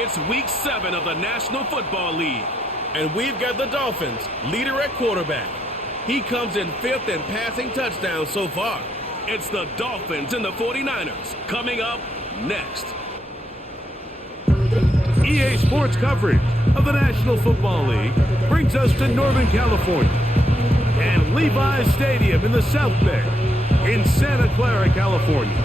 It's week 7 of the National Football League. And we've got the Dolphins, leader at quarterback. He comes in 5th in passing touchdowns so far. It's the Dolphins and the 49ers coming up next. EA Sports coverage of the National Football League brings us to Northern California and Levi's Stadium in the South Bay in Santa Clara, California.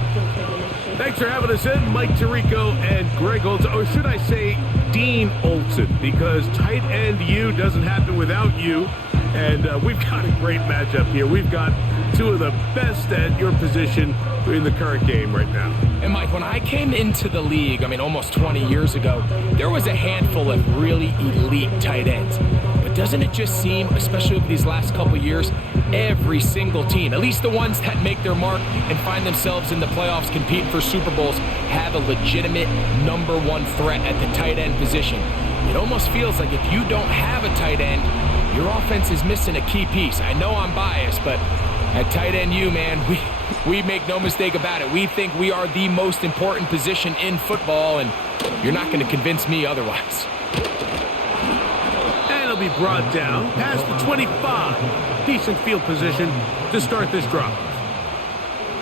Thanks for having us in, Mike Tirico and Greg Olson, or should I say Dean Olson, because tight end U doesn't happen without you. And we've got a great matchup here. We've got two of the best at your position in the current game right now. And Mike, when I came into the league, almost 20 years ago, there was a handful of really elite tight ends. But doesn't it just seem, especially over these last couple years, every single team, at least the ones that make their mark and find themselves in the playoffs competing for Super Bowls, have a legitimate number one threat at the tight end position. It almost feels like if you don't have a tight end, your offense is missing a key piece. I know I'm biased, but at tight end U, man, we make no mistake about it. We think we are the most important position in football, and you're not going to convince me otherwise. And it'll be brought down past the 25. Decent field position to start this drive.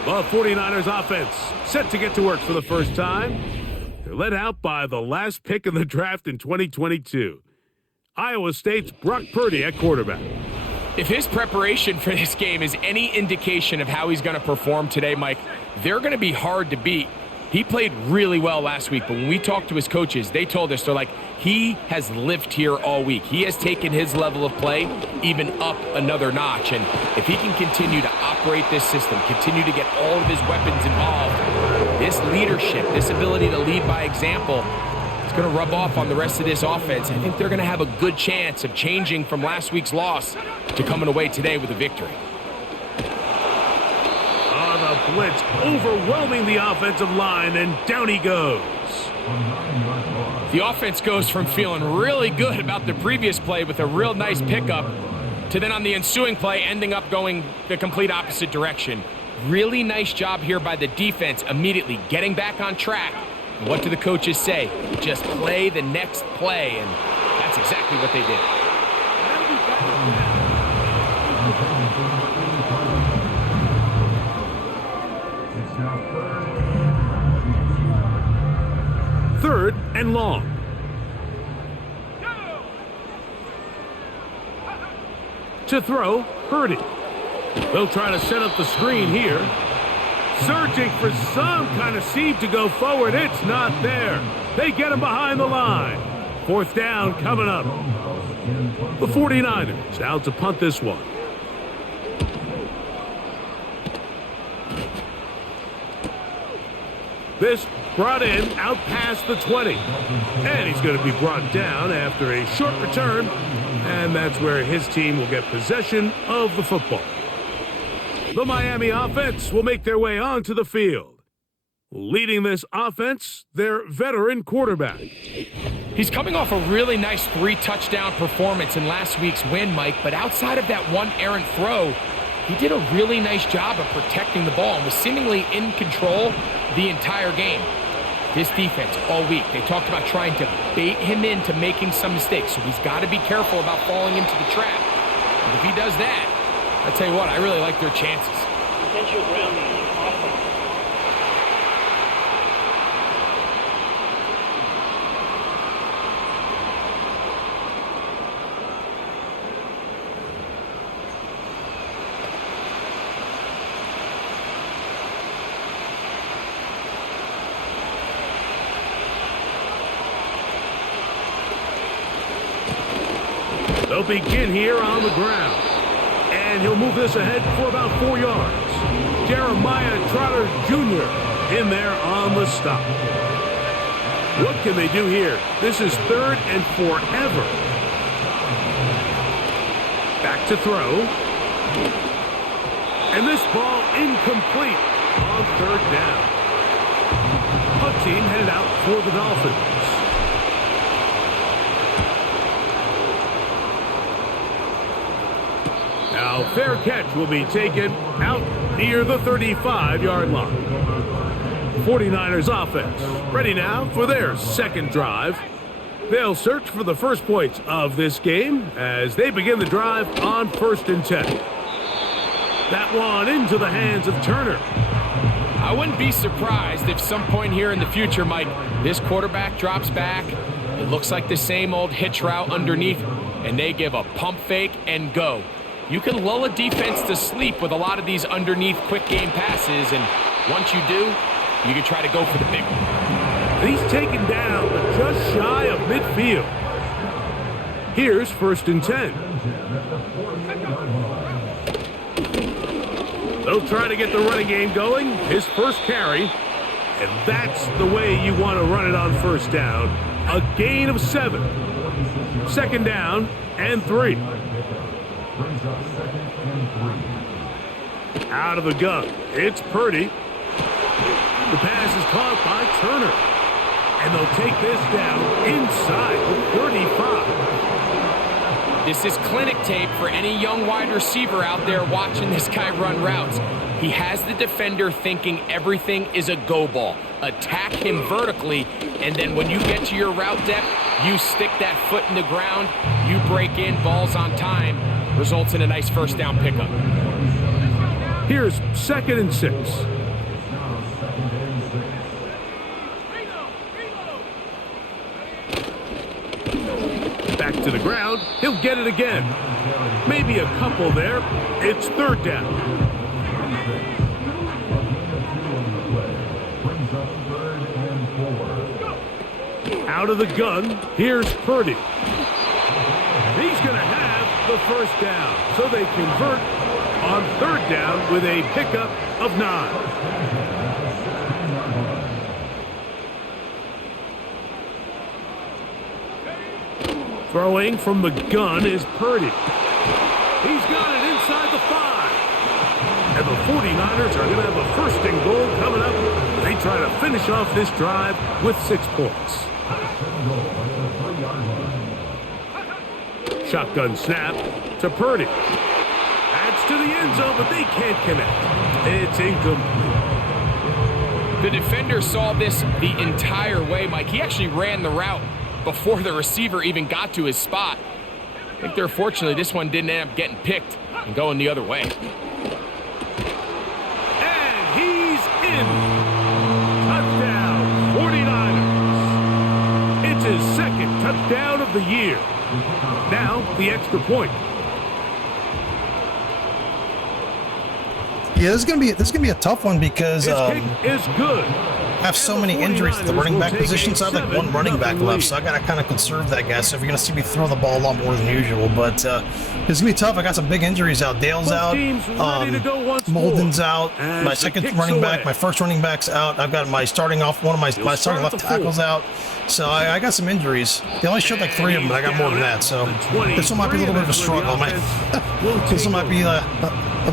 The 49ers offense set to get to work for the first time. They're led out by the last pick in the draft in 2022. Iowa State's Brock Purdy at quarterback. If his preparation for this game is any indication of how he's going to perform today, Mike, they're going to be hard to beat. He played really well last week, but when we talked to his coaches, they told us, they're like, he has lived here all week. He has taken his level of play even up another notch. And if he can continue to operate this system, continue to get all of his weapons involved, this leadership, this ability to lead by example, it's going to rub off on the rest of this offense. I think they're going to have a good chance of changing from last week's loss to coming away today with a victory. On a blitz, overwhelming the offensive line, and down he goes. The offense goes from feeling really good about the previous play with a real nice pickup to then on the ensuing play ending up going the complete opposite direction. Really nice job here by the defense immediately getting back on track. What do the coaches say? Just play the next play, and that's exactly what they did. Third and long. To throw, Purdy. They'll try to set up the screen here. Searching for some kind of seam to go forward. It's not there. They get him behind the line. Fourth down coming up. The 49ers out to punt this one. This brought in out past the 20. And he's going to be brought down after a short return. And that's where his team will get possession of the football. The Miami offense will make their way onto the field. Leading this offense, their veteran quarterback. He's coming off a really nice 3-touchdown performance in last week's win, Mike, but outside of that one errant throw, he did a really nice job of protecting the ball and was seemingly in control the entire game. This defense all week, they talked about trying to bait him into making some mistakes, so he's got to be careful about falling into the trap. And if he does that, I tell you what, I really like their chances. Potential grounding is awesome. They'll begin here on the ground. And he'll move this ahead for about 4 yards. Jeremiah Trotter Jr. in there on the stop. What can they do here? This is 3rd and forever. Back to throw. And this ball incomplete on 3rd down. Punt team headed out for the Dolphins. Now, fair catch will be taken out near the 35-yard line. 49ers offense. Ready now for their second drive. They'll search for the first points of this game as they begin the drive on 1st and 10. That one into the hands of Turner. I wouldn't be surprised if some point here in the future, Mike, this quarterback drops back. It looks like the same old hitch route underneath, and they give a pump fake and go. You can lull a defense to sleep with a lot of these underneath quick game passes, and once you do, you can try to go for the big one. He's taken down just shy of midfield. Here's 1st and 10. They'll try to get the running game going. His first carry, and that's the way you want to run it on 1st down. A gain of 7. 2nd down and 3. Out of the gun, it's Purdy. The pass is caught by Turner. And they'll take this down inside the 35. This is clinic tape for any young wide receiver out there watching this guy run routes. He has the defender thinking everything is a go ball. Attack him vertically, and then when you get to your route depth, you stick that foot in the ground, you break in, balls on time, results in a nice 1st down pickup. Here's 2nd and 6. Back to the ground. He'll get it again. Maybe a couple there. It's 3rd down. Out of the gun, here's Purdy. He's going to have the 1st down. So they convert on 3rd down with a pickup of 9. Throwing from the gun is Purdy. He's got it inside the 5. And the 49ers are going to have a 1st and goal coming up. They try to finish off this drive with 6 points. Shotgun snap to Purdy. Adds to the end zone, but they can't connect. It's incomplete. The defender saw this the entire way, Mike. He actually ran the route before the receiver even got to his spot. I think they're fortunately this one didn't end up getting picked and going the other way. And he's in. Touchdown, 49ers. It's his 2nd touchdown of the year. Now, the extra point. Yeah, this is gonna be a tough one because His kick is good. I have so many injuries at the running back position, so I have like one running back left, so I gotta kind of conserve that guy. So if you're gonna see me throw the ball a lot more than usual, but it's gonna be tough. I got some big injuries out. Dale's out, Molden's out, my 2nd running back, my 1st running back's out. I've got my starting starting left tackle's out. So I got some injuries. They only showed like 3 of them, but I got more than that. So this one might be a little bit of a struggle. This one might be a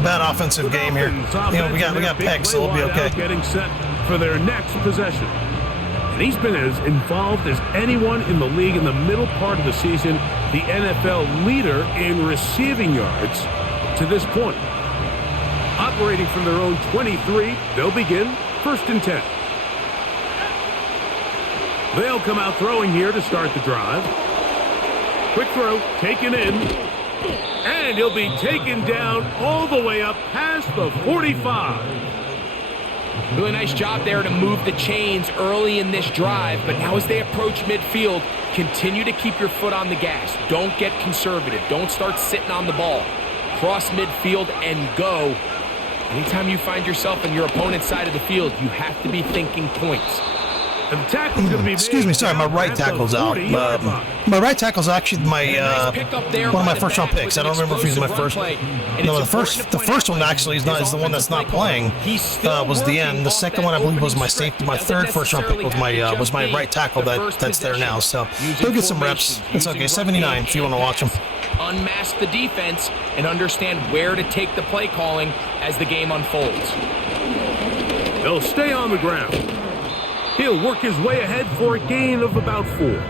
bad offensive game here. You know, we got Peck, so we'll be okay. Getting set for their next possession. And he's been as involved as anyone in the league in the middle part of the season, the NFL leader in receiving yards to this point. Operating from their own 23, they'll begin 1st and 10. They'll come out throwing here to start the drive. Quick throw, taken in. And he'll be taken down all the way up past the 45. Really nice job there to move the chains early in this drive, but now as they approach midfield, continue to keep your foot on the gas. Don't get conservative. Don't start sitting on the ball. Cross midfield and go. Anytime you find yourself on your opponent's side of the field, you have to be thinking points. And the tackle's going to be Excuse me, sorry, my right tackle's out. My right tackle's actually one of my 1st round picks. I don't remember if he's my first. No, the first one actually is the one that's not playing. Was the end. The second one I believe was my safety. My 3rd 1st round pick was my right tackle that's there now. So he'll get some reps. It's okay. 79 if you want to watch him. Unmask the defense and understand where to take the play calling as the game unfolds. They'll stay on the ground. He'll work his way ahead for a gain of about 4.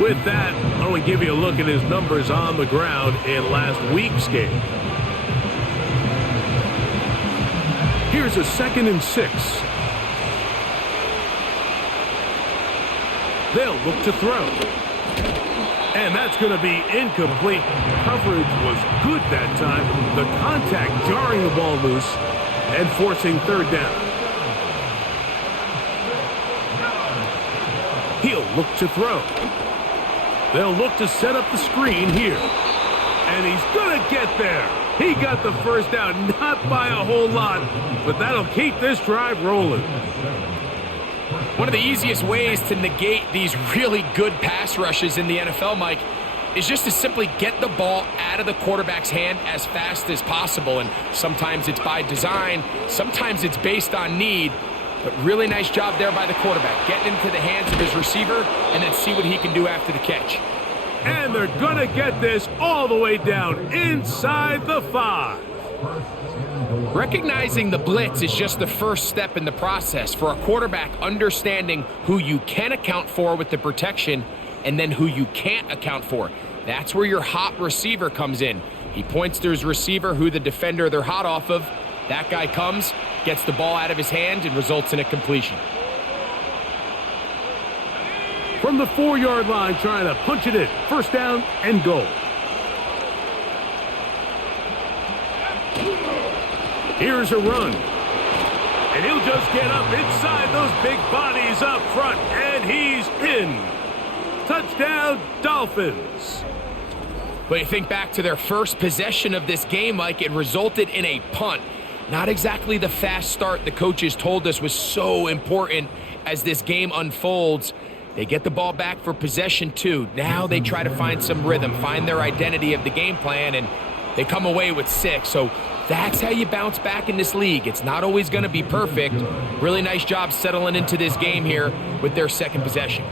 With that, I want to give you a look at his numbers on the ground in last week's game. Here's a 2nd and 6. They'll look to throw. And that's going to be incomplete. Coverage was good that time. The contact jarring the ball loose and forcing third down. He'll look to throw. They'll look to set up the screen here. And he's going to get there. He got the first down, not by a whole lot, but that'll keep this drive rolling. One of the easiest ways to negate these really good pass rushes in the NFL, Mike, is just to simply get the ball out of the quarterback's hand as fast as possible. And sometimes it's by design, sometimes it's based on need. But really nice job there by the quarterback, getting into the hands of his receiver and then see what he can do after the catch. And they're going to get this all the way down inside the 5. Recognizing the blitz is just the first step in the process for a quarterback understanding who you can account for with the protection and then who you can't account for. That's where your hot receiver comes in. He points to his receiver who the defender they're hot off of. That guy comes, gets the ball out of his hand, and results in a completion. From the 4-yard line, trying to punch it in. First down and goal. Here's a run. And he'll just get up inside those big bodies up front, and he's in. Touchdown, Dolphins. But you think back to their first possession of this game, Mike, it resulted in a punt. Not exactly the fast start the coaches told us was so important as this game unfolds. They get the ball back for possession 2. Now they try to find some rhythm, find their identity of the game plan, and they come away with 6. So that's how you bounce back in this league. It's not always going to be perfect. Really nice job settling into this game here with their second possession.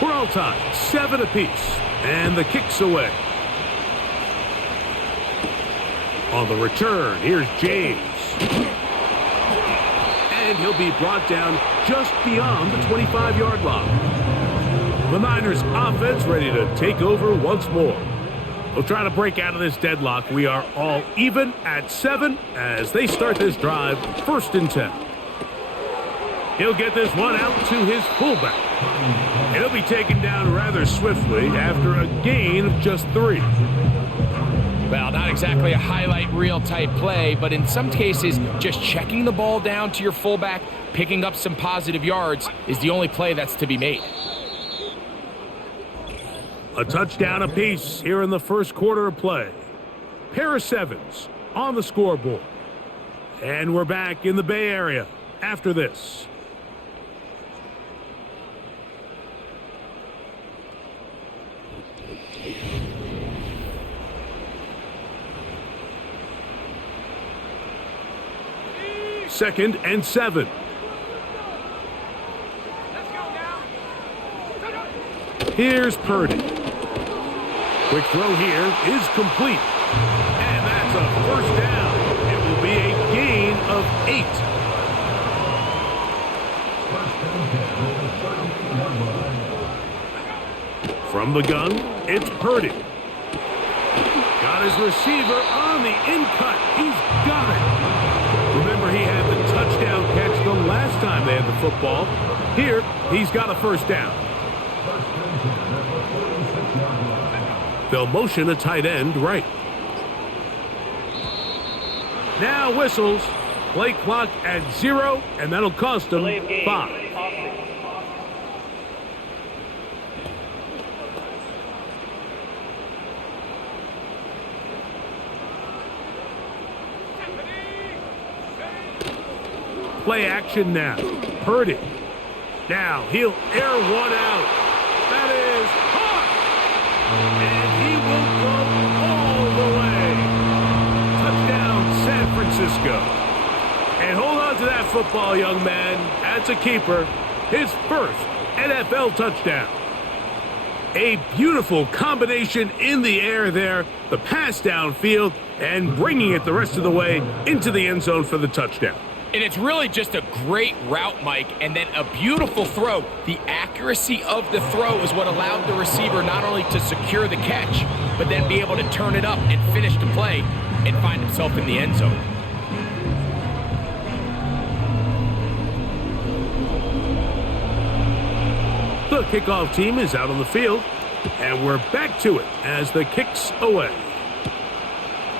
We're all tied, 7 apiece, and the kick's away. On the return, here's James. And he'll be brought down just beyond the 25-yard line. The Niners offense ready to take over once more. They'll try to break out of this deadlock. We are all even at 7 as they start this drive, 1st and 10. He'll get this one out to his fullback. And he'll be taken down rather swiftly after a gain of just 3. Well, not exactly a highlight reel type play, but in some cases, just checking the ball down to your fullback, picking up some positive yards is the only play that's to be made. A touchdown apiece here in the first quarter of play. Pair of 7s on the scoreboard. And we're back in the Bay Area after this. Second and 7. Here's Purdy. Quick throw here is complete. And that's a first down. It will be a gain of 8. From the gun, it's Purdy. Got his receiver on the in-cut. He's got it. Remember, he had the touchdown catch the last time they had the football. Here, he's got a first down. They'll motion a tight end right. Now whistles. Play clock at 0, and that'll cost them 5. Play action now. Purdy. Now he'll air one out. That is caught. And he will go all the way. Touchdown, San Francisco. And hold on to that football, young man. That's a keeper. His first NFL touchdown. A beautiful combination in the air there. The pass downfield and bringing it the rest of the way into the end zone for the touchdown. And it's really just a great route, Mike, and then a beautiful throw. The accuracy of the throw is what allowed the receiver not only to secure the catch, but then be able to turn it up and finish the play and find himself in the end zone. The kickoff team is out on the field, and we're back to it as the kick's away.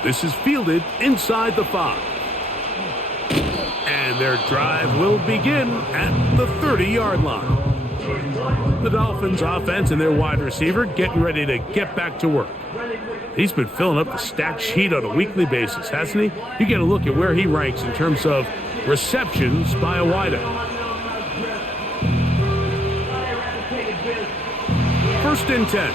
This is fielded inside the 5. And their drive will begin at the 30-yard line. The Dolphins offense and their wide receiver getting ready to get back to work. He's been filling up the stat sheet on a weekly basis, hasn't he? You get a look at where he ranks in terms of receptions by a wideout. First and 10.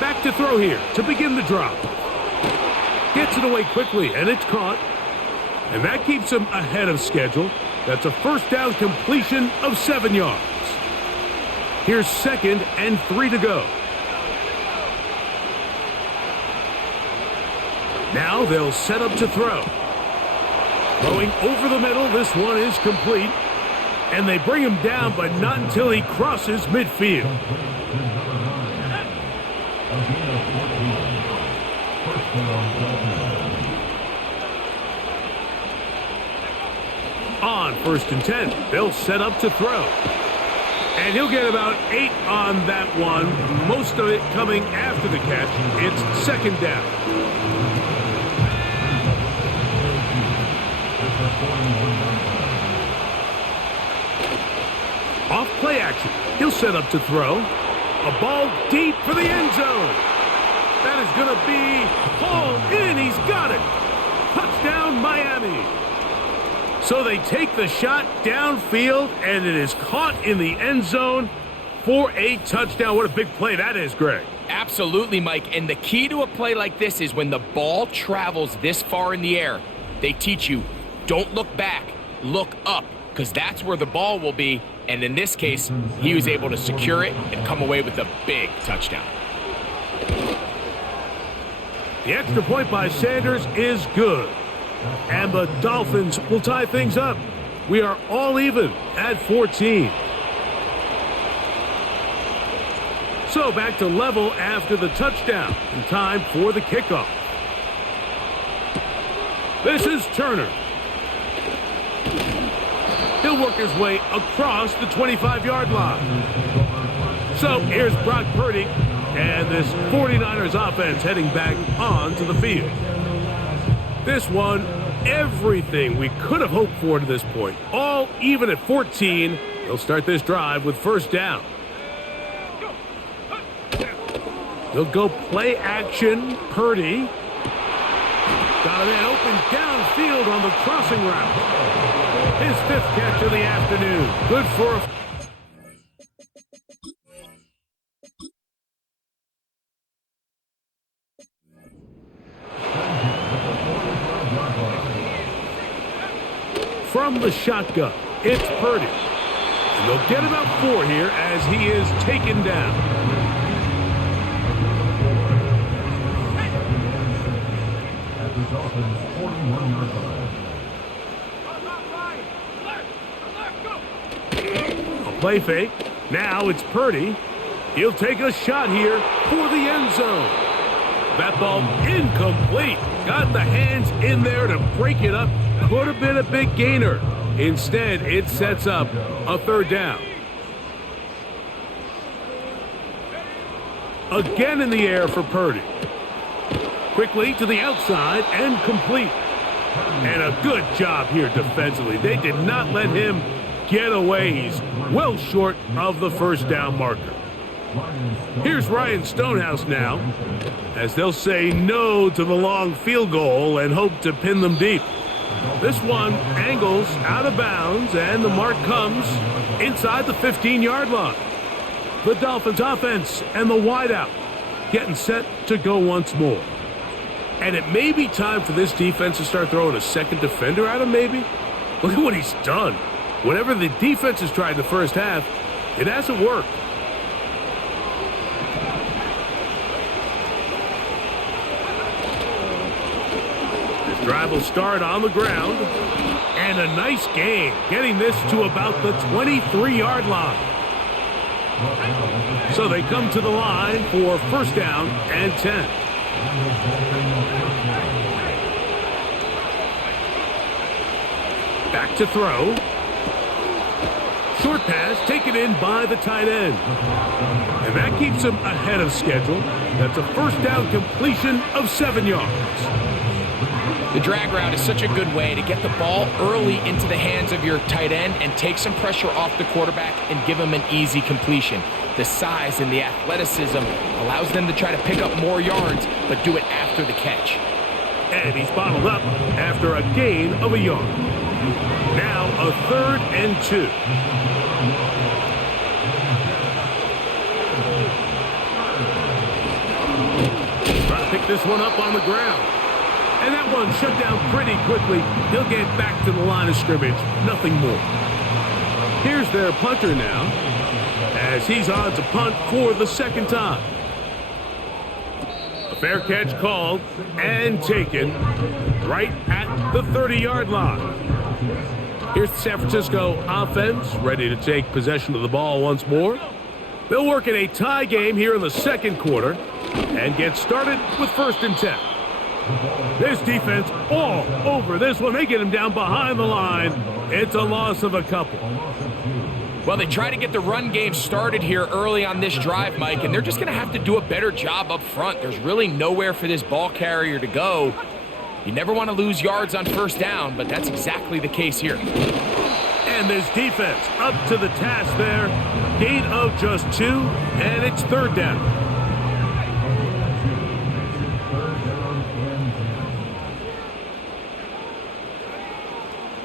Back to throw here to begin the drop. Gets it away quickly, and it's caught. And that keeps him ahead of schedule. That's a first down completion of 7 yards. Here's 2nd and 3 to go. Now they'll set up to throw. Throwing over the middle, this one is complete. And they bring him down, but not until he crosses midfield. On 1st and 10, they'll set up to throw. And he'll get about 8 on that one, most of it coming after the catch. It's 2nd down. Off play action. He'll set up to throw. A ball deep for the end zone. That is going to be hauled in. He's got it. Touchdown, Miami. So they take the shot downfield, and it is caught in the end zone for a touchdown. What a big play that is, Greg. Absolutely, Mike. And the key to a play like this is when the ball travels this far in the air, they teach you, don't look back, look up, because that's where the ball will be. And in this case, he was able to secure it and come away with a big touchdown. The extra point by Sanders is good. And the Dolphins will tie things up. We are all even at 14. So back to level after the touchdown. And time for the kickoff. This is Turner. He'll work his way across the 25-yard line. So here's Brock Purdy and this 49ers offense heading back onto the field. This one, everything we could have hoped for to this point. All even at 14. They'll start this drive with 1st down. They'll go play action. Purdy. Got a man open downfield on the crossing route. His 5th catch of the afternoon. Good for a... From the shotgun, it's Purdy. And they'll get about 4 here as he is taken down. At the Dolphins' 41-yard line. A play fake. Now it's Purdy. He'll take a shot here for the end zone. That ball incomplete. Got the hands in there to break it up. Could have been a big gainer. Instead, it sets up a 3rd down. Again in the air for Purdy. Quickly to the outside and complete. And a good job here defensively. They did not let him get away. He's well short of the 1st down marker. Here's Ryan Stonehouse now, as they'll say no to the long field goal and hope to pin them deep. This one angles out of bounds, and the mark comes inside the 15-yard line. The Dolphins offense and the wideout getting set to go once more. And it may be time for this defense to start throwing a second defender at him, maybe. Look at what he's done. Whatever the defense has tried in the first half, it hasn't worked. Drive will start on the ground. And a nice gain, getting this to about the 23-yard line. So they come to the line for first down and 10. Back to throw. Short pass taken in by the tight end. And that keeps him ahead of schedule. That's a first down completion of 7 yards. The drag route is such a good way to get the ball early into the hands of your tight end and take some pressure off the quarterback and give him an easy completion. The size and the athleticism allows them to try to pick up more yards, but do it after the catch. And he's bottled up after a gain of a yard. Now a 3rd and 2. Trying to pick this one up on the ground. And that one shut down pretty quickly. He'll get back to the line of scrimmage. Nothing more. Here's their punter now, as he's on to punt for the second time. A fair catch called and taken right at the 30-yard line. Here's the San Francisco offense ready to take possession of the ball once more. They'll work in a tie game here in the second quarter and get started with 1st and 10. This defense all over this one. They get him down behind the line. It's a loss of a couple. Well, they try to get the run game started here early on this drive, Mike, and they're just going to have to do a better job up front. There's really nowhere for this ball carrier to go. You never want to lose yards on first down, but that's exactly the case here. And this defense up to the task there. Gain of just 2, and it's 3rd down.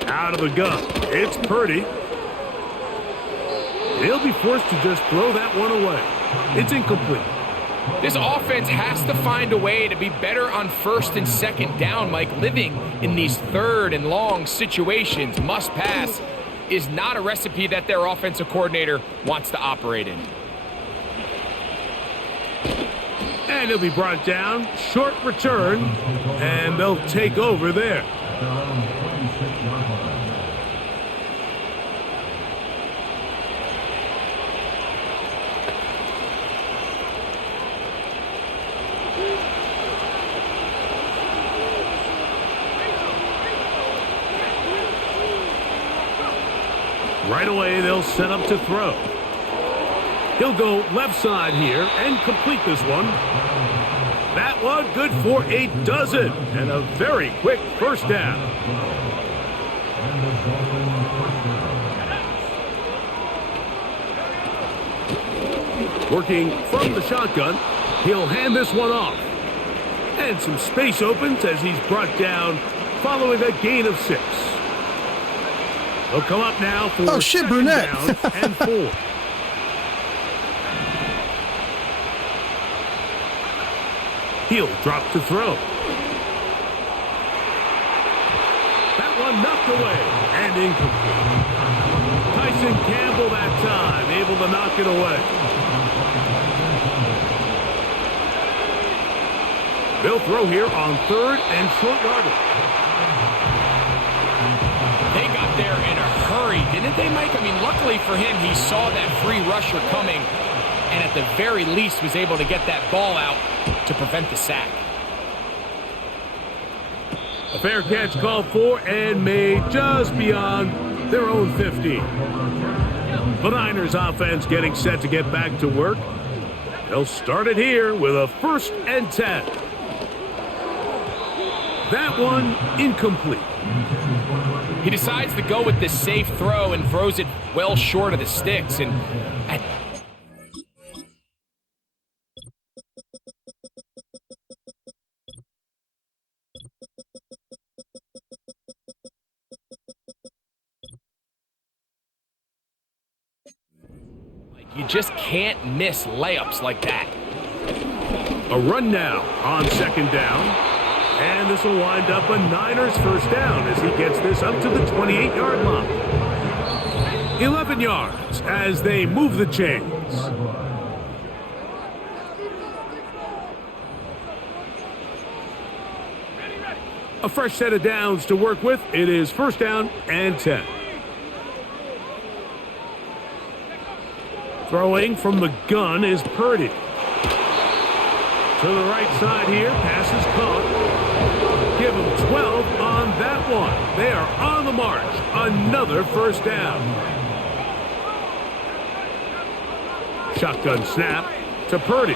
Out of the gun, it's Purdy. He'll be forced to just throw that one away. It's incomplete. This offense has to find a way to be better on 1st and 2nd down, Mike. Living in these 3rd and long situations, must pass, is not a recipe that their offensive coordinator wants to operate in. And he'll be brought down. Short return, and they'll take over there. Right away, they'll set up to throw. He'll go left side here and complete this one. That one good for a dozen and a very quick first down. Working from the shotgun, he'll hand this one off. And some space opens as he's brought down following a gain of 6. He'll come up now for Brunette. down and 4. He'll drop to throw. That one knocked away and incomplete. Tyson Campbell that time, able to knock it away. They'll throw here on 3rd and short yardage. They got there in a hurry, didn't they, Mike? I mean, luckily for him, he saw that free rusher coming and at the very least was able to get that ball out to prevent the sack. A fair catch called for and made just beyond their own 15. The Niners offense getting set to get back to work. They'll start it here with a 1st and 10. That one incomplete. He decides to go with this safe throw and throws it well short of the sticks. And you just can't miss layups like that. A run now on 2nd down. And this will wind up a Niners first down as he gets this up to the 28-yard line. 11 yards as they move the chains. A A fresh set of downs to work with. It is first down and 10. Throwing from the gun is Purdy. To the right side here. Pass is caught. Give them 12 on that one. They are on the march. Another first down. Shotgun snap to Purdy.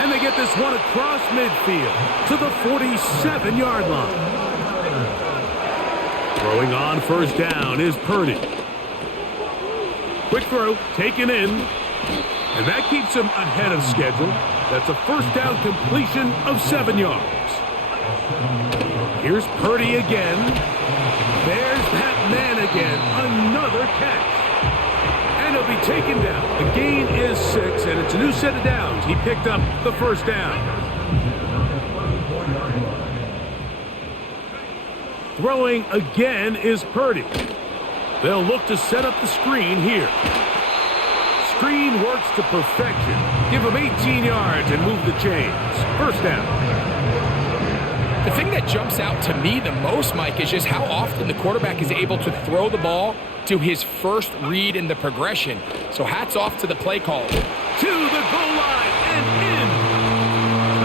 And they get this one across midfield to the 47-yard line. Throwing on first down is Purdy. Quick throw, taken in. And that keeps him ahead of schedule. That's a first down completion of 7 yards. Here's Purdy again. There's that man again. Another catch. And he'll be taken down. The gain is 6, and it's a new set of downs. He picked up the first down. Throwing again is Purdy. They'll look to set up the screen here. Screen works to perfection. Give him 18 yards and move the chains. First down. The thing that jumps out to me the most, Mike, is just how often the quarterback is able to throw the ball to his first read in the progression. So hats off to the play call. To the goal line and in.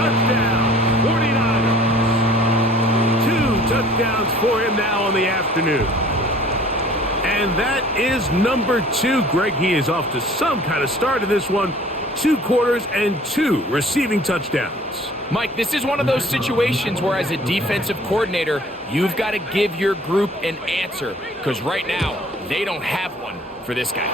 Touchdown, 49ers. 2 touchdowns for him now on the afternoon. And that is number 2. Greg, he is off to some kind of start in this one. 2 quarters and 2 receiving touchdowns. Mike, this is one of those situations where as a defensive coordinator, you've got to give your group an answer. Because right now, they don't have one for this guy.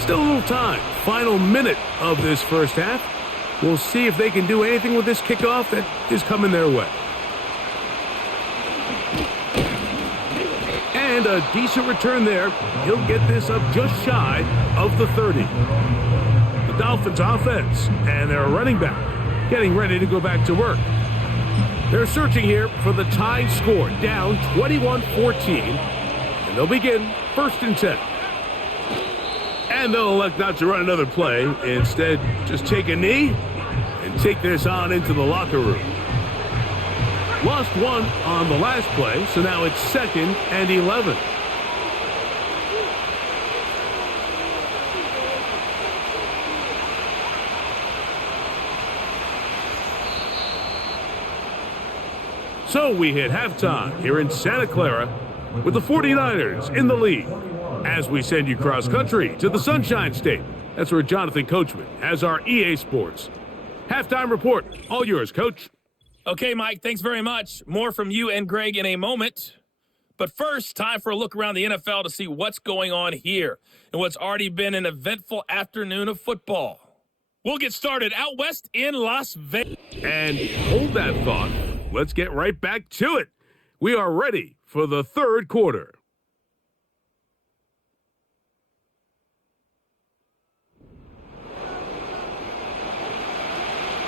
Still a little time. Final minute of this first half. We'll see if they can do anything with this kickoff that is coming their way. And a decent return there. He'll get this up just shy of the 30. The Dolphins offense and their running back getting ready to go back to work. They're searching here for the tying score, down 21-14. And they'll begin first and 10. And they'll elect not to run another play. Instead, just take a knee and take this on into the locker room. Lost one on the last play, so now it's 2nd and 11. So we hit halftime here in Santa Clara with the 49ers in the lead. As we send you cross-country to the Sunshine State. That's where Jonathan Coachman has our EA Sports halftime report. All yours, Coach. Okay, Mike, thanks very much. More from you and Greg in a moment. But first, time for a look around the NFL to see what's going on here and what's already been an eventful afternoon of football. We'll get started out west in Las Vegas. And hold that thought. Let's get right back to it. We are ready for the third quarter.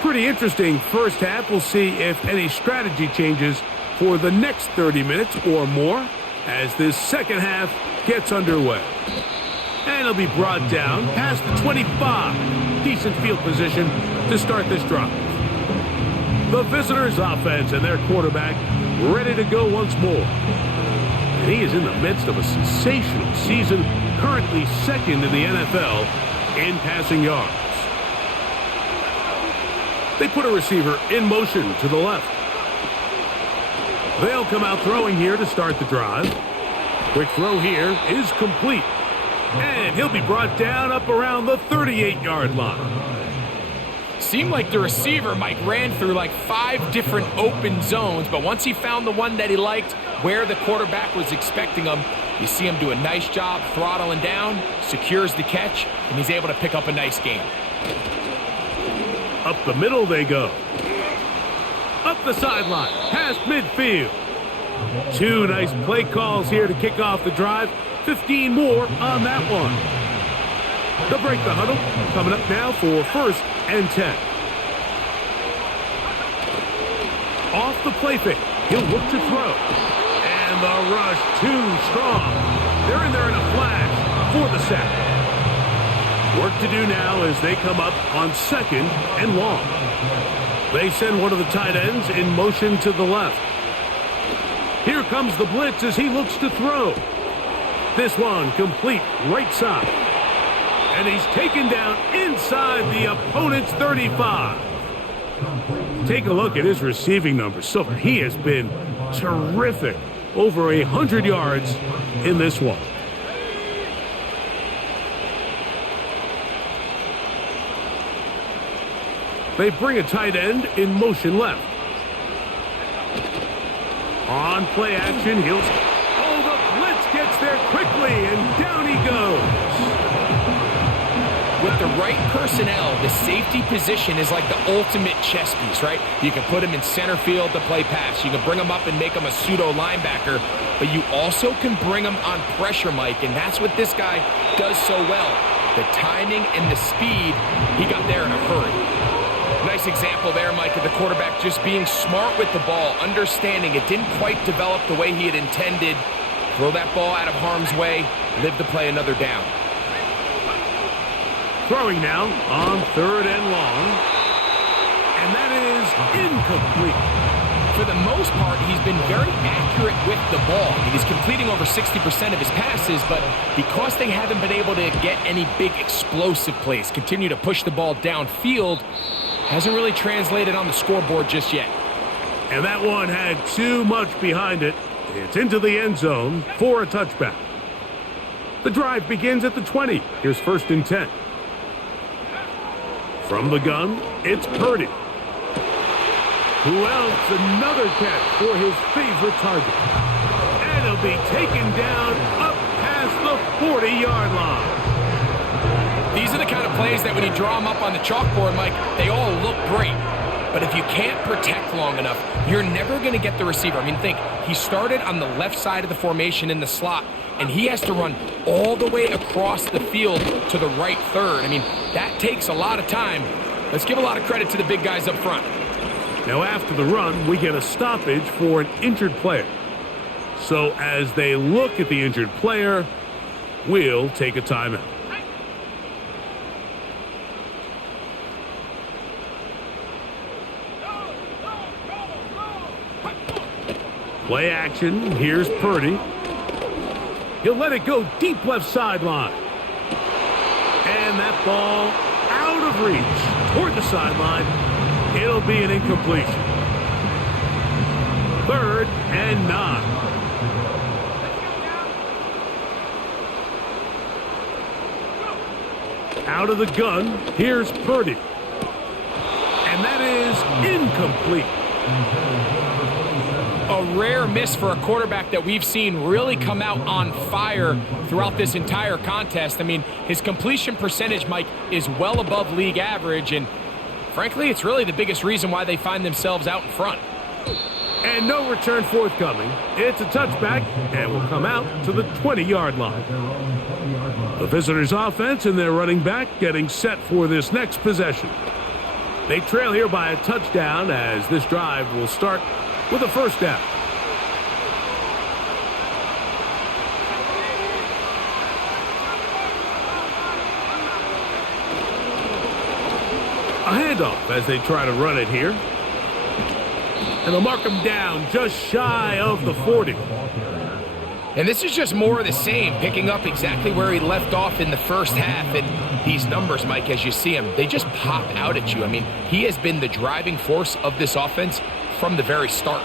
Pretty interesting first half. We'll see if any strategy changes for the next 30 minutes or more as this second half gets underway. And it'll be brought down past the 25. Decent field position to start this drive. The visitors' offense and their quarterback ready to go once more. And he is in the midst of a sensational season, currently 2nd in the NFL in passing yards. They put a receiver in motion to the left. They'll come out throwing here to start the drive. Quick throw here is complete. And he'll be brought down up around the 38-yard line. Seemed like the receiver, Mike, ran through like 5 different open zones, but once he found the one that he liked, where the quarterback was expecting him, you see him do a nice job throttling down, secures the catch, and he's able to pick up a nice gain. Up the middle they go. Up the sideline, past midfield. 2 nice play calls here to kick off the drive. 15 more on that one. They'll break the huddle. Coming up now for first and 10. Off the play fake. He'll look to throw. And the rush too strong. They're in there in a flash. for the sack. Work to do now as they come up on 2nd and long. They send one of the tight ends in motion to the left. Here comes the blitz as he looks to throw. This one complete right side. And he's taken down inside the opponent's 35. Take a look at his receiving numbers. So he has been terrific. Over 100 yards in this one. They bring a tight end in motion left. On play action, he'll... Oh, the blitz gets there quickly, and down he goes. With the right personnel, the safety position is like the ultimate chess piece, right? You can put him in center field to play pass. You can bring him up and make him a pseudo linebacker, but you also can bring him on pressure, Mike, and that's what this guy does so well. The timing and the speed, he got there in a hurry. Nice example there, Mike, of the quarterback just being smart with the ball, understanding it didn't quite develop the way he had intended. Throw that ball out of harm's way, live to play another down. Throwing now on 3rd and long. And that is incomplete. For the most part, he's been very accurate with the ball. He's completing over 60% of his passes, but because they haven't been able to get any big explosive plays, continue to push the ball downfield, hasn't really translated on the scoreboard just yet. And that one had too much behind it. It's into the end zone for a touchback. The drive begins at the 20. Here's 1st and 10. From the gun, it's Purdy. Who else? Another catch for his favorite target. And he'll be taken down up past the 40-yard line. These are the kind of plays that when you draw them up on the chalkboard, Mike, they all look great. But if you can't protect long enough, you're never going to get the receiver. I mean, think, he started on the left side of the formation in the slot, and he has to run all the way across the field to the right third. I mean, that takes a lot of time. Let's give a lot of credit to the big guys up front. Now, after the run, we get a stoppage for an injured player. So as they look at the injured player, we'll take a timeout. Play action. Here's Purdy. He'll let it go deep left sideline. And that ball out of reach toward the sideline. It'll be an incompletion. 3rd and 9. Out of the gun, here's Purdy. And that is incomplete. A rare miss for a quarterback that we've seen really come out on fire throughout this entire contest. I mean, his completion percentage, Mike, is well above league average, and frankly, it's really the biggest reason why they find themselves out in front. And no return forthcoming. It's a touchback, and will come out to the 20-yard line. The visitors' offense and their running back getting set for this next possession. They trail here by a touchdown as this drive will start with a first down. A handoff as they try to run it here. And they'll mark him down just shy of the 40. And this is just more of the same, picking up exactly where he left off in the first half. And these numbers, Mike, as you see them, they just pop out at you. I mean, he has been the driving force of this offense from the very start.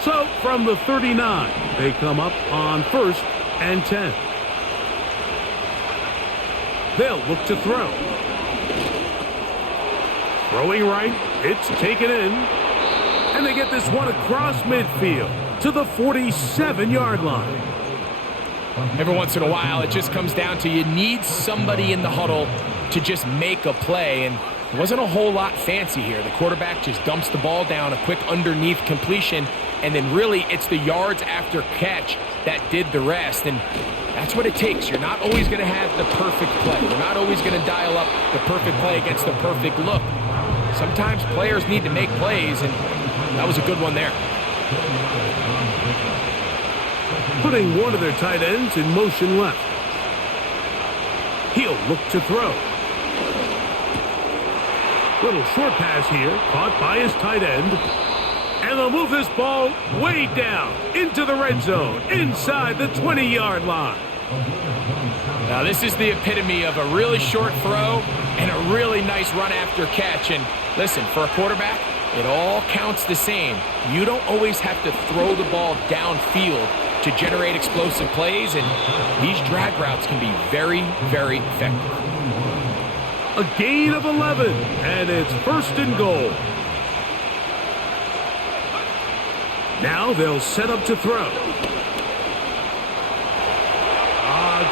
So from the 39, they come up on 1st and 10. They'll look to throw. Throwing right, it's taken in. And they get this one across midfield to the 47-yard line. Every once in a while, it just comes down to you need somebody in the huddle to just make a play. And it wasn't a whole lot fancy here. The quarterback just dumps the ball down, a quick underneath completion, and then really it's the yards after catch that did the rest. And that's what it takes. You're not always going to have the perfect play. You're not always going to dial up the perfect play against the perfect look. Sometimes players need to make plays, and that was a good one there. Putting one of their tight ends in motion left. He'll look to throw. Little short pass here, caught by his tight end. And they'll move this ball way down into the red zone, inside the 20-yard line. Now, this is the epitome of a really short throw and a really nice run after catch. And listen, for a quarterback, it all counts the same. You don't always have to throw the ball downfield to generate explosive plays, and these drag routes can be very, very effective. A gain of 11, and it's 1st and goal. Now they'll set up to throw.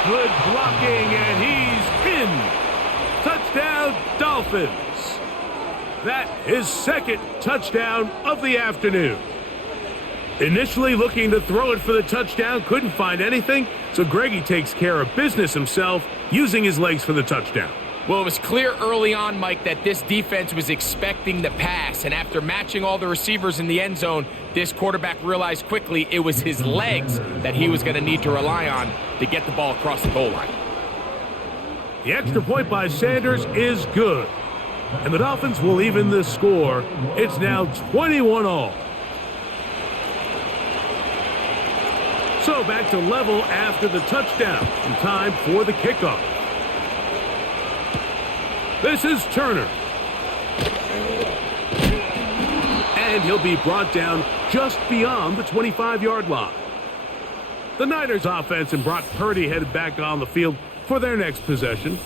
Good blocking, and he's in. Touchdown, Dolphins. That is 2nd touchdown of the afternoon. Initially looking to throw it for the touchdown, couldn't find anything, so Greggy takes care of business himself, using his legs for the touchdown. Well, it was clear early on, Mike, that this defense was expecting the pass, and after matching all the receivers in the end zone, this quarterback realized quickly it was his legs that he was going to need to rely on to get the ball across the goal line. The extra point by Sanders is good, and the Dolphins will even this score. It's now 21-all. So back to level after the touchdown, in time for the kickoff. This is Turner. And he'll be brought down just beyond the 25-yard line. The Niners offense and Brock Purdy headed back on the field for their next possession.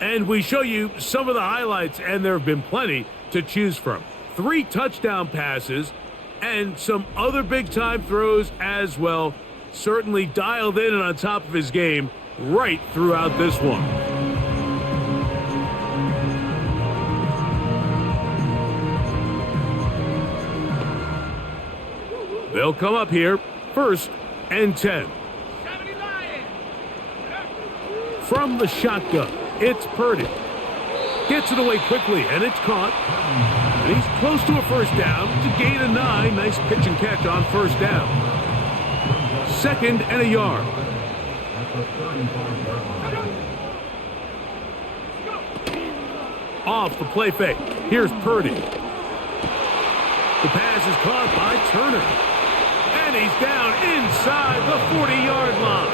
And we show you some of the highlights, and there have been plenty to choose from. 3 touchdown passes and some other big-time throws as well. Certainly dialed in and on top of his game right throughout this one. They'll come up here, 1st and 10. From the shotgun, it's Purdy. Gets it away quickly, and it's caught. And he's close to a 1st down. It's a gain of 9. Nice pitch and catch on 1st down. 2nd and a yard. Off the play fake. Here's Purdy. The pass is caught by Turner. And he's down inside the 40-yard line.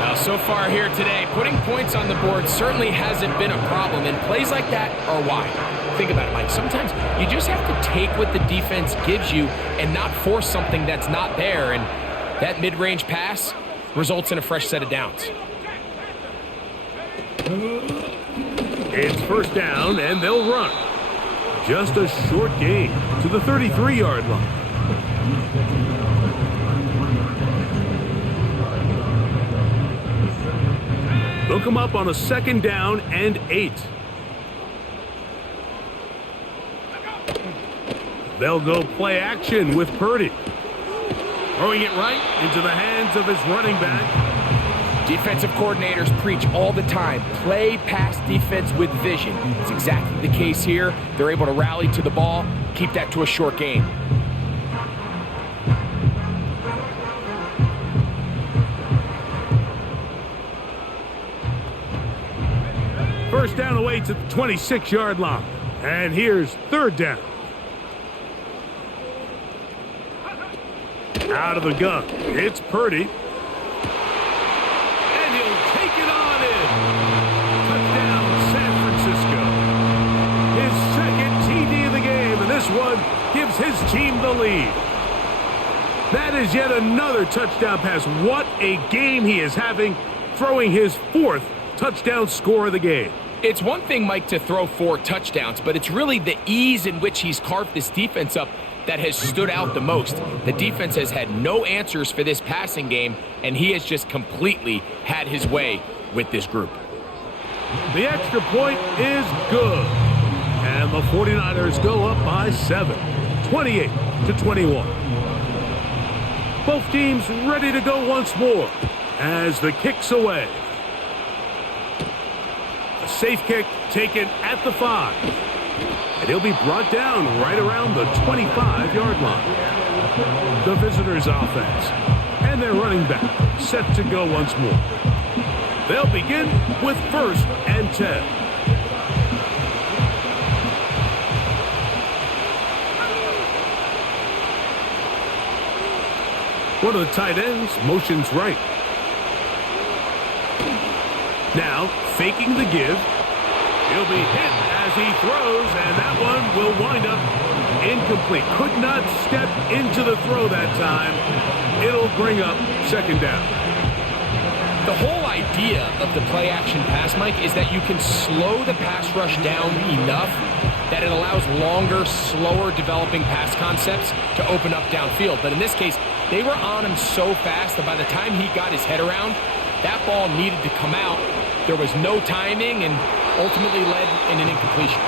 Now, so far here today, putting points on the board certainly hasn't been a problem, and plays like that are why. Think about it, Mike. Sometimes you just have to take what the defense gives you and not force something that's not there, and that mid-range pass results in a fresh set of downs. It's 1st down, and they'll run. Just a short gain to the 33-yard line. They'll come up on a 2nd down and 8. They'll go play action with Purdy. Throwing it right into the hands of his running back. Defensive coordinators preach all the time, play pass defense with vision. It's exactly the case here. They're able to rally to the ball, keep that to a short gain. First down away to the 26-yard line. And here's 3rd down. Out of the gun, it's Purdy. And he'll take it on in. Touchdown, San Francisco. His 2nd TD of the game, and this one gives his team the lead. That is yet another touchdown pass. What a game he is having, throwing his 4th touchdown score of the game. It's one thing, Mike, to throw 4 touchdowns, but it's really the ease in which he's carved this defense up that has stood out the most. The defense has had no answers for this passing game, and he has just completely had his way with this group. The extra point is good. And the 49ers go up by 7, 28-21. Both teams ready to go once more as the kick's away. A safe kick taken at the 5. And he'll be brought down right around the 25-yard line. The visitors' offense and their running back set to go once more. They'll begin with 1st and 10. One of the tight ends motions right. Now, faking the give. He'll be hit as he throws, and that one will wind up incomplete. Could not step into the throw that time. It'll bring up 2nd down. The whole idea of the play-action pass, Mike, is that you can slow the pass rush down enough that it allows longer, slower developing pass concepts to open up downfield. But in this case, they were on him so fast that by the time he got his head around, that ball needed to come out. There was no timing and ultimately led in an incompletion.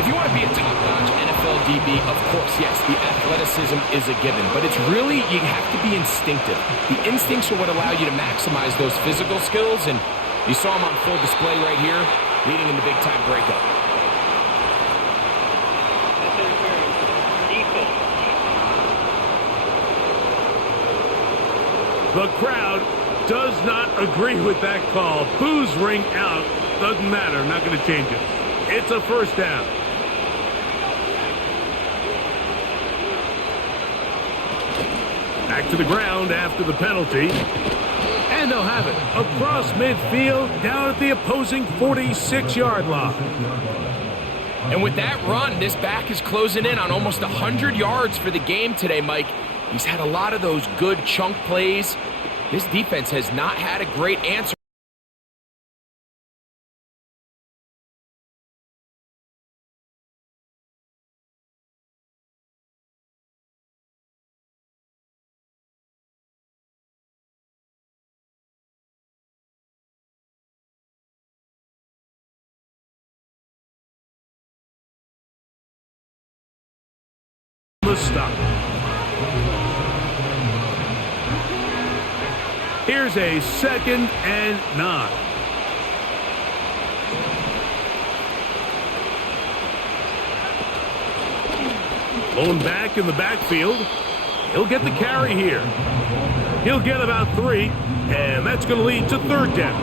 If you want to be a top-notch NFL DB, of course, yes, the athleticism is a given, but it's really, you have to be instinctive. The instincts are what allow you to maximize those physical skills, and you saw him on full display right here, leading in the big-time breakup. The crowd does not agree with that call. Boos ring out. Doesn't matter. Not going to change it. It's a 1st down. Back to the ground after the penalty. And they'll have it across midfield down at the opposing 46-yard line. And with that run, this back is closing in on almost 100 yards for the game today, Mike. He's had a lot of those good chunk plays. This defense has not had a great answer. Stop. Here's a 2nd and 9. Lone back in the backfield. He'll get the carry here. He'll get about 3, and that's going to lead to 3rd down.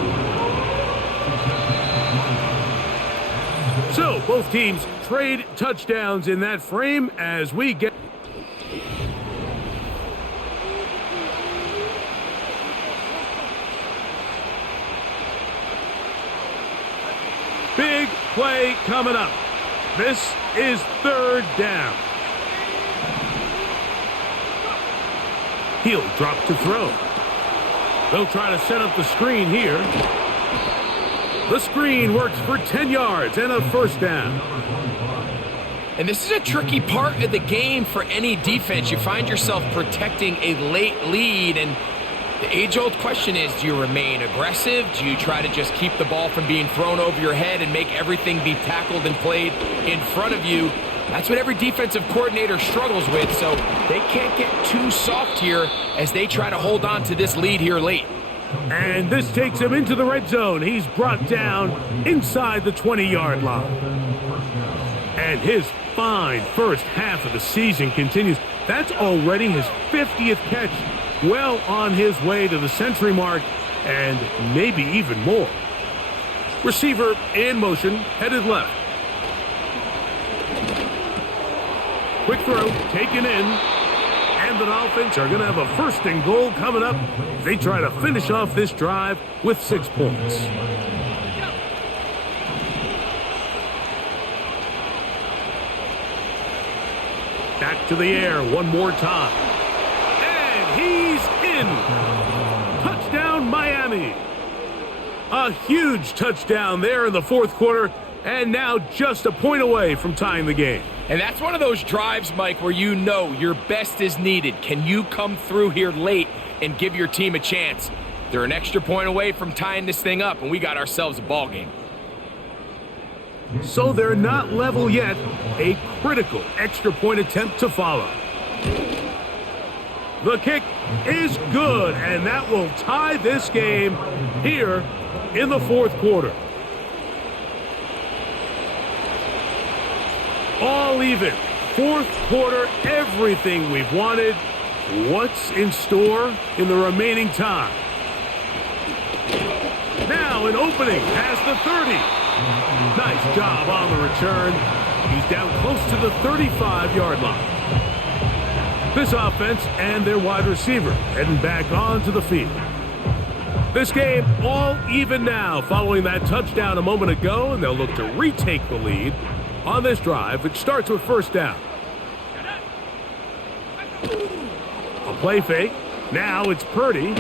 So both teams trade touchdowns in that frame as we get. Big play coming up. This is 3rd down. He'll drop to throw. They'll try to set up the screen here. The screen works for 10 yards and a 1st down. And this is a tricky part of the game for any defense. You find yourself protecting a late lead, and the age-old question is, do you remain aggressive? Do you try to just keep the ball from being thrown over your head and make everything be tackled and played in front of you? That's what every defensive coordinator struggles with, so they can't get too soft here as they try to hold on to this lead here late. And this takes him into the red zone. He's brought down inside the 20-yard line. And his fine first half of the season continues. That's already his 50th catch. Well on his way to the century mark, and maybe even more. Receiver in motion, headed left. Quick throw, taken in. And the Dolphins are going to have a 1st and goal coming up. They try to finish off this drive with 6 points. Back to the air one more time. And he's in. Touchdown, Miami. A huge touchdown there in the 4th quarter. And now just a point away from tying the game. And that's one of those drives, Mike, where you know your best is needed. Can you come through here late and give your team a chance? They're an extra point away from tying this thing up, and we got ourselves a ball game. So they're not level yet. A critical extra point attempt to follow. The kick is good, and that will tie this game here in the 4th quarter. All even. 4th quarter, everything we've wanted. What's in store in the remaining time? Now an opening past the 30. Nice job on the return. He's down close to the 35-yard line. This offense and their wide receiver heading back onto the field. This game all even now following that touchdown a moment ago, and they'll look to retake the lead on this drive, which starts with first down. A play fake. Now it's Purdy.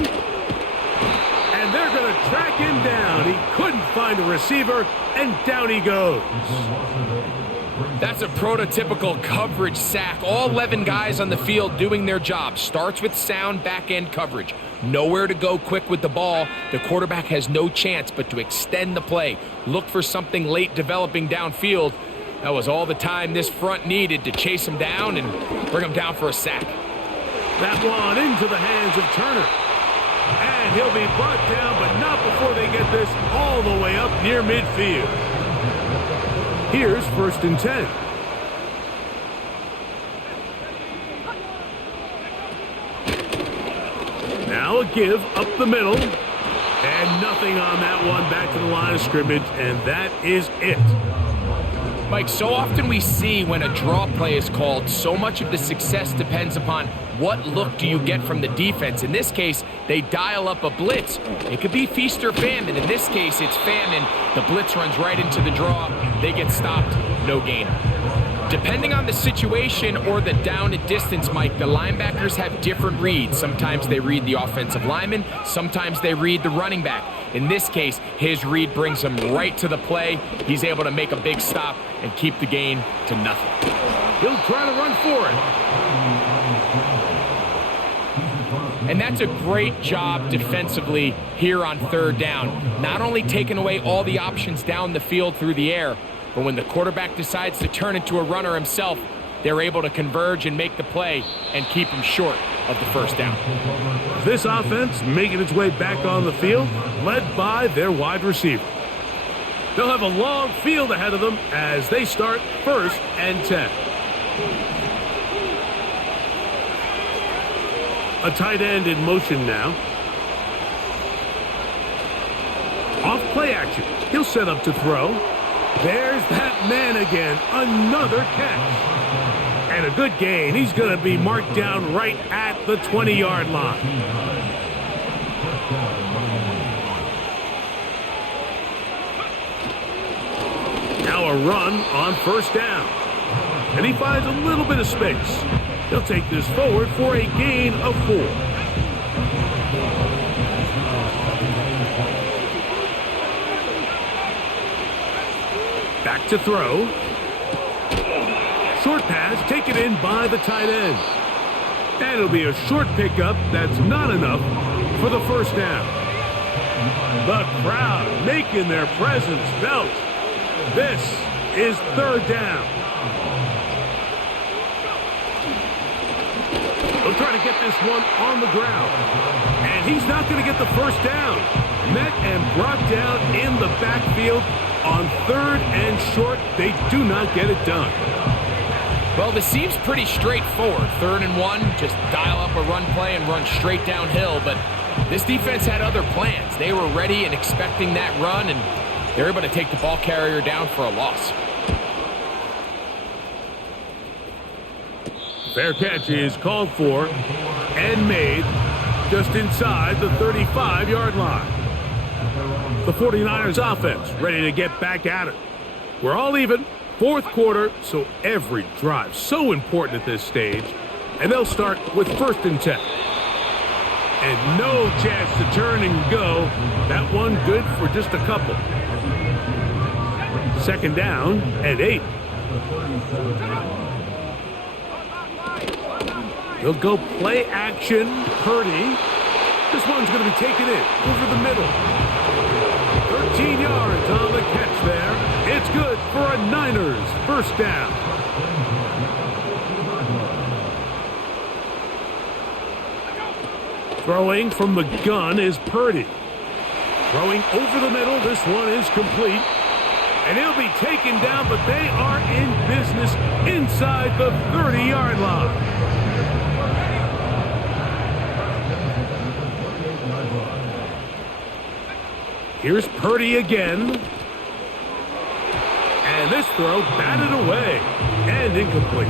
And they're going to track him down. He couldn't find a receiver, and down he goes. That's a prototypical coverage sack. All 11 guys on the field doing their job. Starts with sound back-end coverage. Nowhere to go quick with the ball. The quarterback has no chance but to extend the play. Look for something late developing downfield. That was all the time this front needed to chase him down and bring him down for a sack. That one into the hands of Turner. And he'll be brought down, but not before they get this all the way up near midfield. Here's first and 10. Now a give up the middle. And nothing on that one. Back to the line of scrimmage, and that is it. Mike, so often we see when a draw play is called, so much of the success depends upon what look do you get from the defense. In this case, they dial up a blitz. It could be feast or famine. In this case, it's famine. The blitz runs right into the draw. They get stopped. No gain. Depending on the situation or the down and distance, Mike, the linebackers have different reads. Sometimes they read the offensive lineman. Sometimes they read the running back. In this case, his read brings him right to the play. He's able to make a big stop and keep the gain to nothing. He'll try to run for it. And that's a great job defensively here on third down. Not only taking away all the options down the field through the air, but when the quarterback decides to turn into a runner himself, they're able to converge and make the play and keep him short of the first down. This offense making its way back on the field, led by their wide receiver. They'll have a long field ahead of them as they start first and 10. A tight end in motion now. Off play action. He'll set up to throw. There's that man again. Another catch. And a good gain. He's going to be marked down right at the 20-yard line. Now a run on first down. And he finds a little bit of space. He'll take this forward for a gain of 4. Back to throw. Short pass taken in by the tight end. And it'll be a short pickup that's not enough for the first down. The crowd making their presence felt. This is third down. He'll try to get this one on the ground. And he's not going to get the first down. Met and brought down in the backfield on third and short. They do not get it done. Well, this seems pretty straightforward. 3rd and 1, just dial up a run play and run straight downhill. But this defense had other plans. They were ready and expecting that run, and they're able to take the ball carrier down for a loss. Fair catch is called for and made just inside the 35-yard line. The 49ers offense ready to get back at it. We're all even, 4th quarter, so every drive so important at this stage. And they'll start with first and 10. And no chance to turn and go. That one good for just a couple. 2nd down and 8. He'll go play action. Purdy. This one's going to be taken in over the middle. 13 yards on the catch there. It's good for a Niners first down. Throwing from the gun is Purdy. Throwing over the middle. This one is complete. And he'll be taken down, but they are in business inside the 30-yard line. Here's Purdy again. And this throw batted away and incomplete.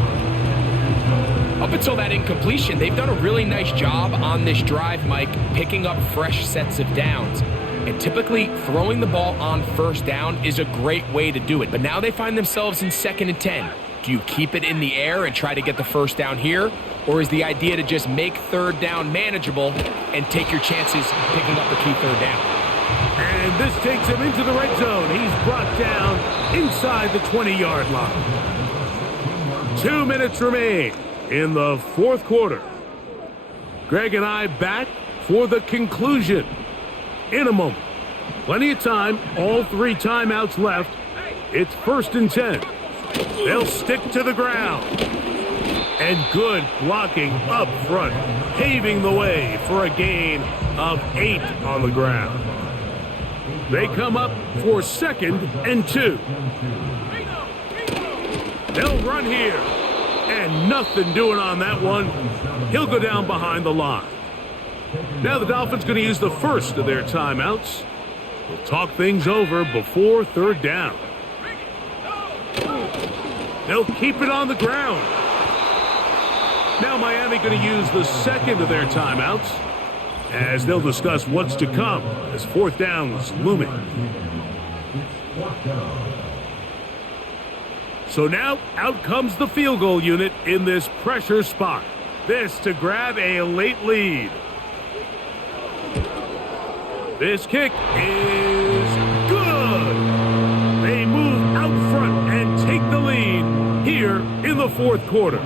Up until that incompletion, they've done a really nice job on this drive, Mike, picking up fresh sets of downs. And typically, throwing the ball on first down is a great way to do it. But now they find themselves in 2nd and 10. Do you keep it in the air and try to get the first down here? Or is the idea to just make 3rd down manageable and take your chances picking up a key 3rd down? And this takes him into the red zone. He's brought down inside the 20-yard line. 2 minutes remain in the 4th quarter. Greg and I back for the conclusion in a moment. Plenty of time, all 3 timeouts left. It's 1st and 10. They'll stick to the ground. And good blocking up front, paving the way for a gain of 8 on the ground. They come up for 2nd and 2. They'll run here. And nothing doing on that one. He'll go down behind the line. Now the Dolphins going to use the first of their timeouts. We'll talk things over before 3rd down. They'll keep it on the ground. Now Miami going to use the 2nd of their timeouts as they'll discuss what's to come as 4th down is looming. So now out comes the field goal unit in this pressure spot. This to grab a late lead. This kick is good. They move out front and take the lead here in the 4th quarter.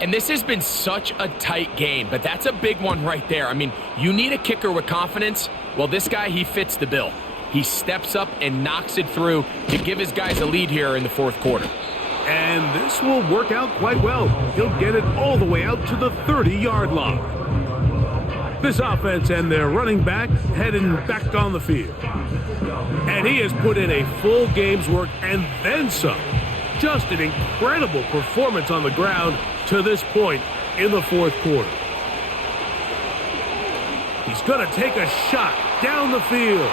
And this has been such a tight game, but that's a big one right there. I mean, you need a kicker with confidence. Well, this guy, he fits the bill. He steps up and knocks it through to give his guys a lead here in the 4th quarter. And this will work out quite well. He'll get it all the way out to the 30-yard line. This offense and their running back heading back on the field. And he has put in a full game's work and then some. Just an incredible performance on the ground to this point in the 4th quarter. He's going to take a shot down the field.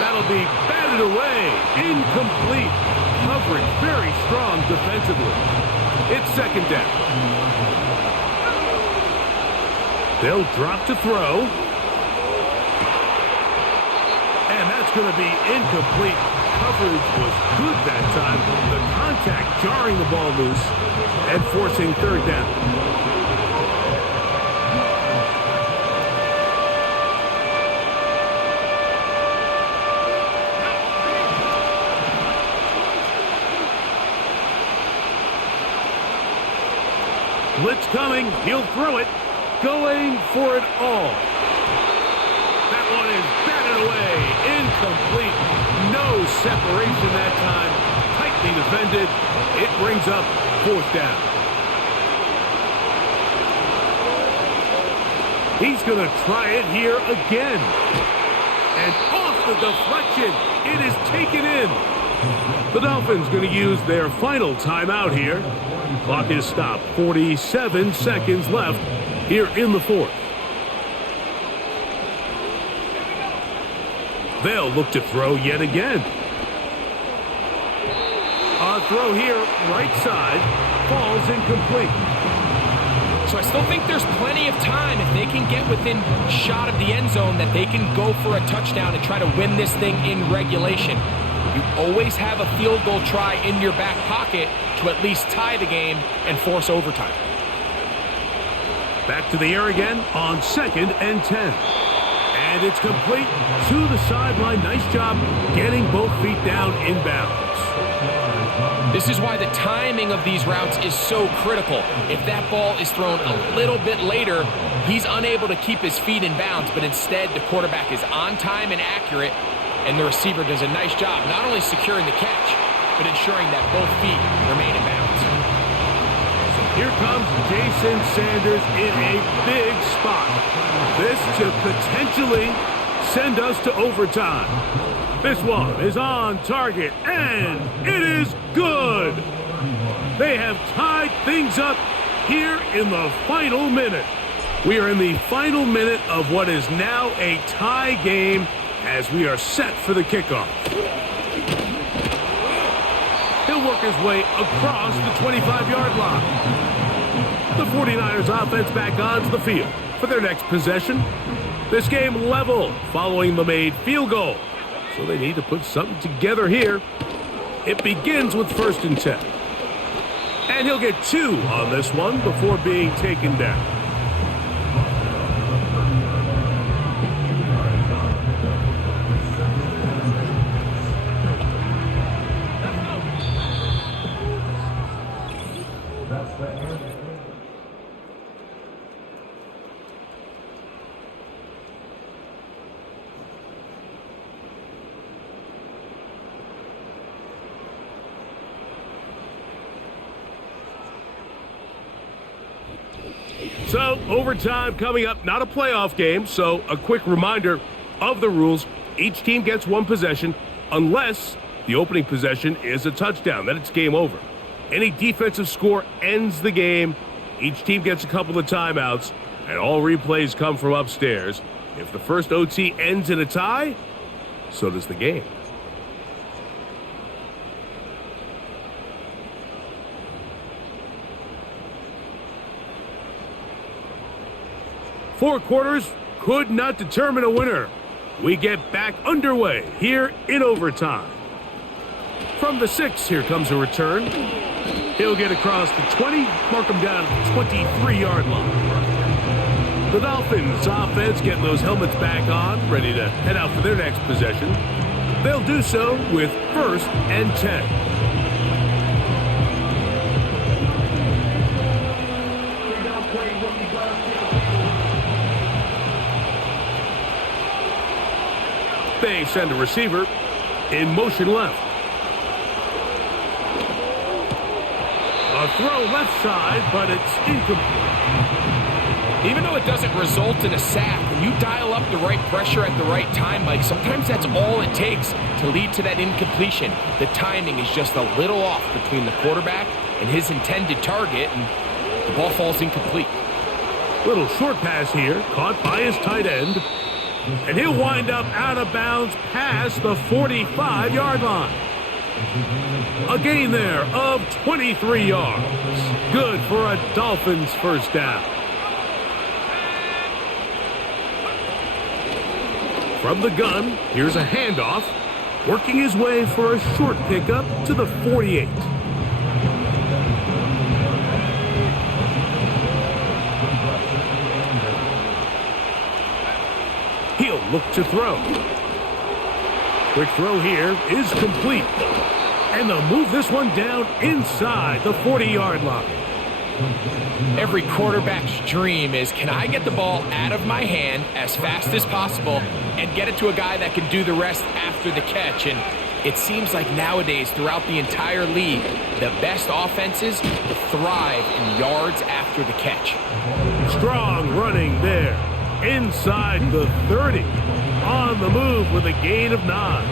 That'll be batted away. Incomplete. Coverage very strong defensively. It's 2nd down. They'll drop to throw. And that's going to be incomplete. Coverage was good that time. The contact jarring the ball loose and forcing 3rd down. Blitz coming. He'll throw it. Going for it all. That one is batted away. Incomplete. No separation that time. Tightly defended. It brings up 4th down. He's going to try it here again. And off the deflection. It is taken in. The Dolphins going to use their final timeout here. Clock is stopped. 47 seconds left here in the 4th. They'll look to throw yet again. A throw here, right side, falls incomplete. So I still think there's plenty of time if they can get within shot of the end zone that they can go for a touchdown and try to win this thing in regulation. You always have a field goal try in your back pocket to at least tie the game and force overtime. Back to the air again on 2nd and 10. And it's complete to the sideline. Nice job getting both feet down inbounds. This is why the timing of these routes is so critical. If that ball is thrown a little bit later, he's unable to keep his feet in bounds, but instead the quarterback is on time and accurate, and the receiver does a nice job not only securing the catch, but ensuring that both feet remain in bounds. So here comes Jason Sanders in a big spot. This to potentially send us to overtime. This one is on target, and it is good. They have tied things up here in the final minute. We are in the final minute of what is now a tie game, as we are set for the kickoff. He'll work his way across the 25-yard line. The 49ers offense back onto the field for their next possession. This game level following the made field goal. So they need to put something together here. It begins with 1st and 10. And he'll get 2 on this one before being taken down. So, overtime coming up, not a playoff game, so a quick reminder of the rules. Each team gets 1 possession unless the opening possession is a touchdown. Then it's game over. Any defensive score ends the game. Each team gets a couple of timeouts, and all replays come from upstairs. If the first OT ends in a tie, so does the game. Four quarters could not determine a winner. We get back underway here in overtime. From the 6, here comes a return. He'll get across the 20, mark him down at the 23-yard line. The Dolphins offense getting those helmets back on, ready to head out for their next possession. They'll do so with 1st and 10. They send a receiver in motion left. A throw left side, but it's incomplete. Even though it doesn't result in a sack, when you dial up the right pressure at the right time, Mike, sometimes that's all it takes to lead to that incompletion. The timing is just a little off between the quarterback and his intended target, and the ball falls incomplete. Little short pass here, caught by his tight end. And he'll wind up out of bounds past the 45-yard line. A gain there of 23 yards. Good for a Dolphins first down. From the gun, here's a handoff. Working his way for a short pickup to the 48. He'll look to throw. Quick throw here is complete. And they'll move this one down inside the 40-yard line. Every quarterback's dream is, can I get the ball out of my hand as fast as possible and get it to a guy that can do the rest after the catch? And it seems like nowadays, throughout the entire league, the best offenses thrive in yards after the catch. Strong running there. Inside the 30. On the move with a gain of 9.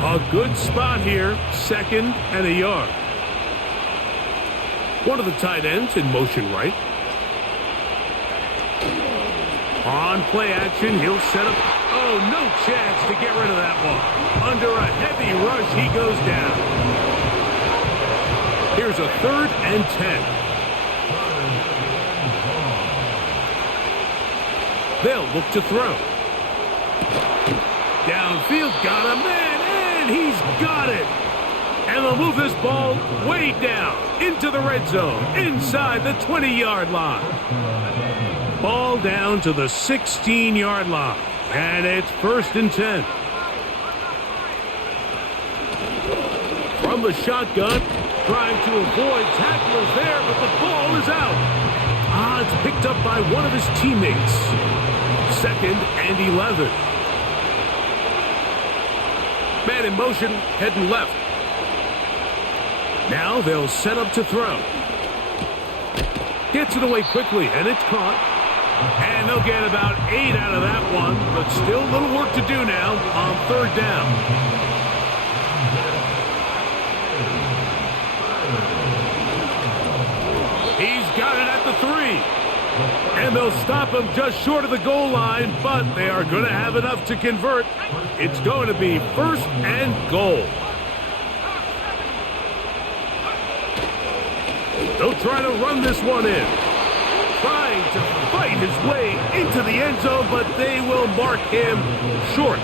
A good spot here. 2nd and a yard. One of the tight ends in motion right. On play action, he'll set up. Oh, no chance to get rid of that ball. Under a heavy rush, he goes down. Here's a 3rd and 10. They'll look to throw. Downfield, got a man, and he's got it. And they'll move this ball way down into the red zone, inside the 20-yard line. Ball down to the 16-yard line, and it's 1st and 10. From the shotgun, trying to avoid tacklers there, but the ball is out. It's picked up by one of his teammates. 2nd and 11. Man in motion, heading left. Now they'll set up to throw. Gets it away quickly, and it's caught. And they'll get about 8 out of that one, but still a little work to do now on 3rd down. He's got it at the 3. And they'll stop him just short of the goal line, but they are going to have enough to convert. It's going to be 1st and goal. They'll try to run this one in. Trying to fight his way into the end zone, but they will mark him short.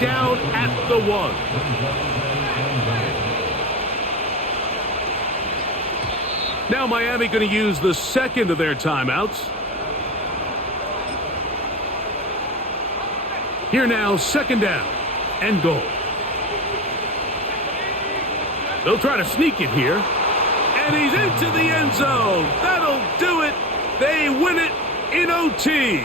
Down at the 1. Now Miami going to use the second of their timeouts. Here now, 2nd down and goal. They'll try to sneak it here. And he's into the end zone. That'll do it. They win it in OT.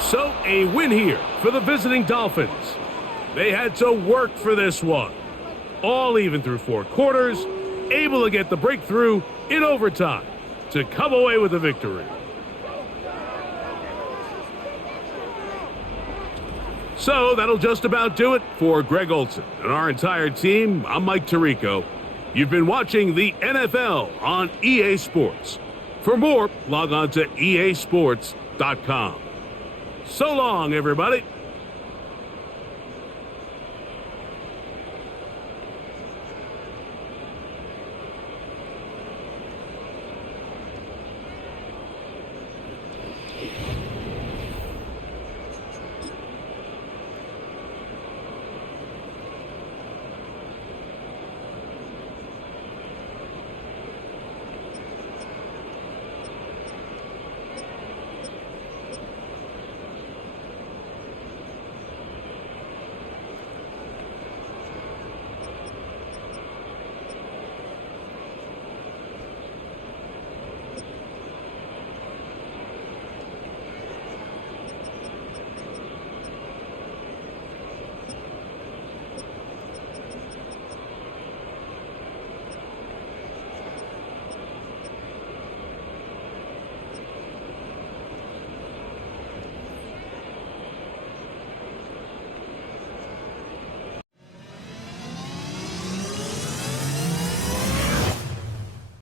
So, a win here for the visiting Dolphins. They had to work for this one. All even through 4 quarters, able to get the breakthrough in overtime to come away with a victory. So, that'll just about do it for Greg Olson and our entire team. I'm Mike Tirico. You've been watching the NFL on EA Sports. For more, log on to easports.com. So long, everybody.